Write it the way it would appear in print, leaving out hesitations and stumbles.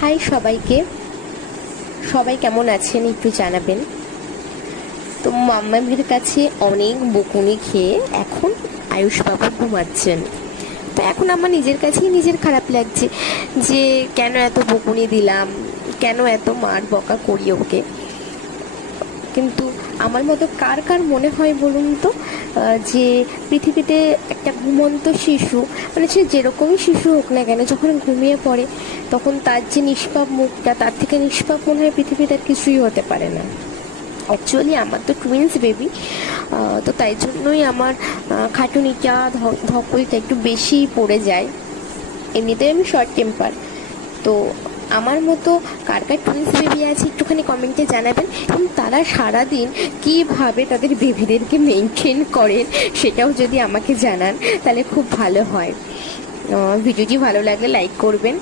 High সবাইকে, সবাই কেমন আছেন একটু জানাবেন। তো মাম্মামের কাছে অনেক বকুনি খেয়ে এখন আয়ুষবাবু ঘুমাচ্ছেন। তো এখন আমার নিজের কাছেই নিজের খারাপ লাগছে যে কেন এত বকুনি দিলাম, কেন এত মার বকা করি ওকে। কিন্তু আমার মতো কার কার মনে হয় বলুন তো, যে পৃথিবীতে একটা ঘুমন্ত শিশু, মানে সে যেরকমই শিশু হোক না কেন, যখন ঘুমিয়ে পড়ে তখন তার যে নিষ্পাপ মুখটা, তার থেকে নিষ্পাপ মনে হয় পৃথিবীতে আর কিছুই হতে পারে না। অ্যাকচুয়ালি আমার তো টুইন্স বেবি, তো তাই জন্যই আমার খাটুনিটা ধকলটা একটু বেশিই পড়ে যায়। এমনিতেই আমি শর্ট টেম্পার। তো আমার মতো কার কার টুইন্স বেবি আছে একটুখানি কমেন্টে জানাবেন, এবং তারা সারাদিন কীভাবে তাদের বেবিদেরকে মেনটেন করেন সেটাও যদি আমাকে জানান তাহলে খুব ভালো হয়। ভিডিওটি ভালো লাগলে লাইক করবেন।